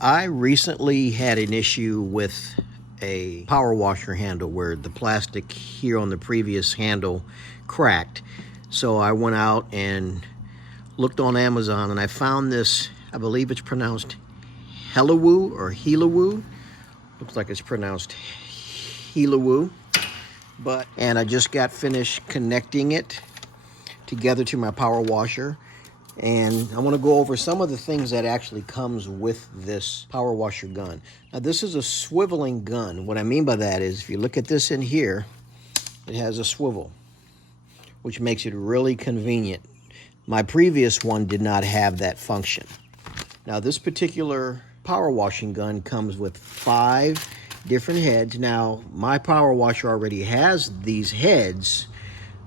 I recently had an issue with a power washer handle where the plastic here on the previous handle cracked. So I went out and looked on Amazon and I found this, I believe it's pronounced Helawoo or Helawoo. Looks like it's pronounced Helawoo. And I just got finished connecting it together to my power washer. And I want to go over some of the things that actually comes with this power washer gun. Now this is a swiveling gun. What I mean by that is if you look at this in here, it has a swivel, which makes it really convenient. My previous one did not have that function. Now this particular power washing gun comes with 5 different heads. Now my power washer already has these heads,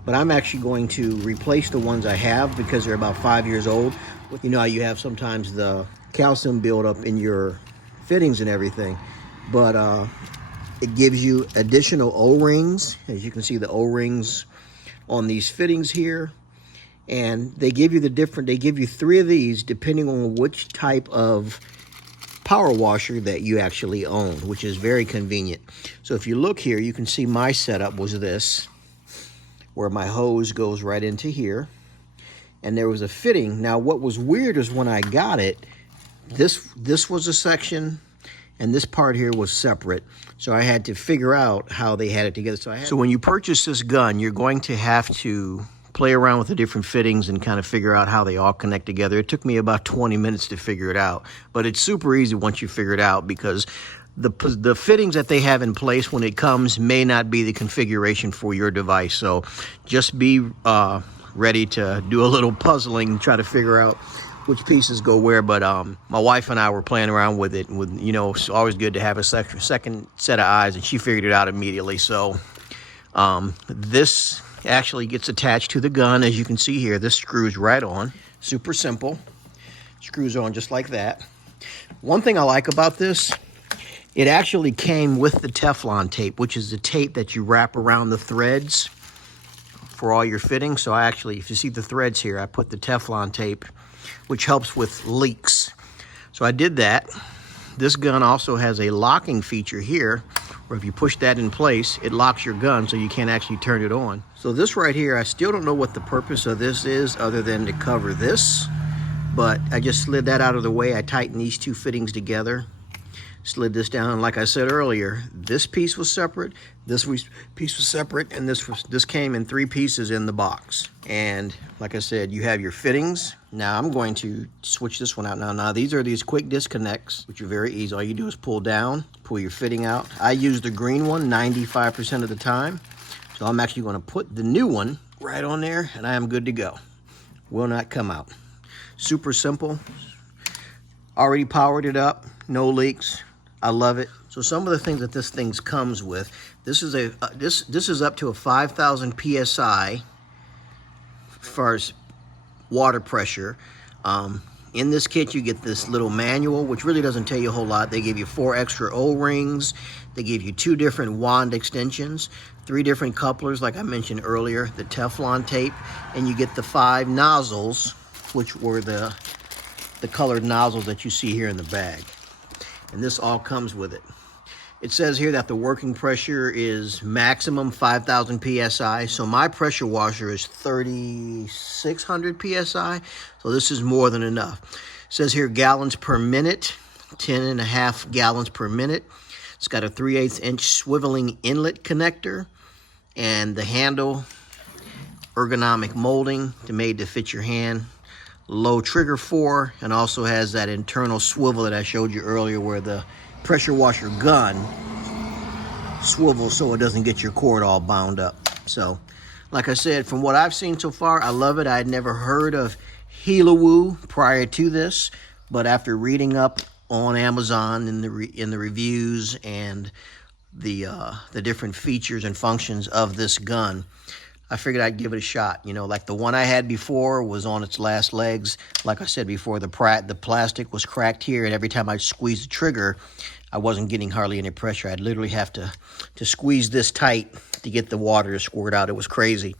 but I'm actually going to replace the ones I have because they're about 5 years old. You know how you have sometimes the calcium buildup in your fittings and everything, but it gives you additional O-rings. As you can see, the O-rings on these fittings here, and they give you they give you 3 of these depending on which type of power washer that you actually own, which is very convenient. So if you look here, you can see my setup was this, where my hose goes right into here, and there was a fitting. Now what was weird is when I got it, this was a section and this part here was separate, so I had to figure out how they had it together. So when you purchase this gun, you're going to have to play around with the different fittings and kind of figure out how they all connect together. It took me about 20 minutes to figure it out, but it's super easy once you figure it out, because the fittings that they have in place when it comes may not be the configuration for your device. So just be ready to do a little puzzling and try to figure out which pieces go where. But my wife and I were playing around with it. You know, it's always good to have a second set of eyes, and she figured it out immediately. So this actually gets attached to the gun. As you can see here, this screws right on. Super simple. Screws on just like that. One thing I like about this, it actually came with the Teflon tape, which is the tape that you wrap around the threads for all your fittings. So I actually, if you see the threads here, I put the Teflon tape, which helps with leaks. So I did that. This gun also has a locking feature here, where if you push that in place, it locks your gun so you can't actually turn it on. So this right here, I still don't know what the purpose of this is other than to cover this, but I just slid that out of the way. I tightened these 2 fittings together, slid this down. Like I said earlier, this piece was separate, this piece was separate, and this came in 3 pieces in the box. And like I said, you have your fittings. Now I'm going to switch this one out. Now these are these quick disconnects, which are very easy. All you do is pull down, pull your fitting out. I use the green one 95% of the time. So I'm actually going to put the new one right on there, and I am good to go. Will not come out. Super simple. Already powered it up, no leaks. I love it. So some of the things that this thing comes with, this is this is up to a 5,000 psi as far as water pressure. In this kit, you get this little manual, which really doesn't tell you a whole lot. They give you 4 extra O-rings. They give you 2 different wand extensions, 3 different couplers, like I mentioned earlier, the Teflon tape, and you get the 5 nozzles, which were the colored nozzles that you see here in the bag. And this all comes with it. It says here that the working pressure is maximum 5,000 psi. So my pressure washer is 3,600 psi. So this is more than enough. It says here gallons per minute, 10.5 gallons per minute. It's got a 3/8 inch swiveling inlet connector, and the handle ergonomic molding made to fit your hand. Low trigger 4, and also has that internal swivel that I showed you earlier, where the pressure washer gun swivels so it doesn't get your cord all bound up. So like I said, from what I've seen so far, I love it. I had never heard of Helawoo prior to this, but after reading up on Amazon in the reviews and the different features and functions of this gun, I figured I'd give it a shot. You know, like the one I had before was on its last legs. Like I said before, the plastic was cracked here, and every time I squeezed the trigger, I wasn't getting hardly any pressure. I'd literally have to squeeze this tight to get the water to squirt out. It was crazy.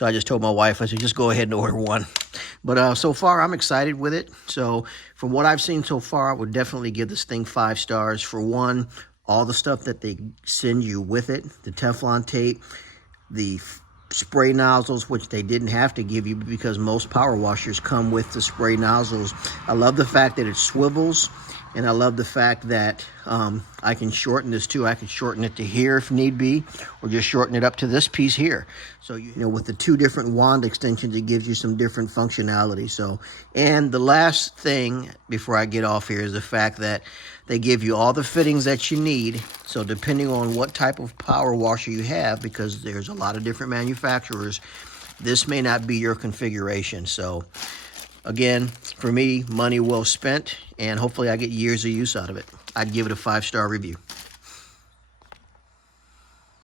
So I just told my wife, I said, just go ahead and order one. But so far, I'm excited with it. So from what I've seen so far, I would definitely give this thing 5 stars. For one, all the stuff that they send you with it, the Teflon tape, the spray nozzles, which they didn't have to give you because most power washers come with the spray nozzles. I love the fact that it swivels, and I love the fact that I can shorten this too. I can shorten it to here if need be, or just shorten it up to this piece here. So, you know, with the 2 different wand extensions, it gives you some different functionality. So, and the last thing before I get off here is the fact that they give you all the fittings that you need. So depending on what type of power washer you have, because there's a lot of different manufacturers, this may not be your configuration. So again, for me, money well spent, and hopefully I get years of use out of it. I'd give it a 5-star review.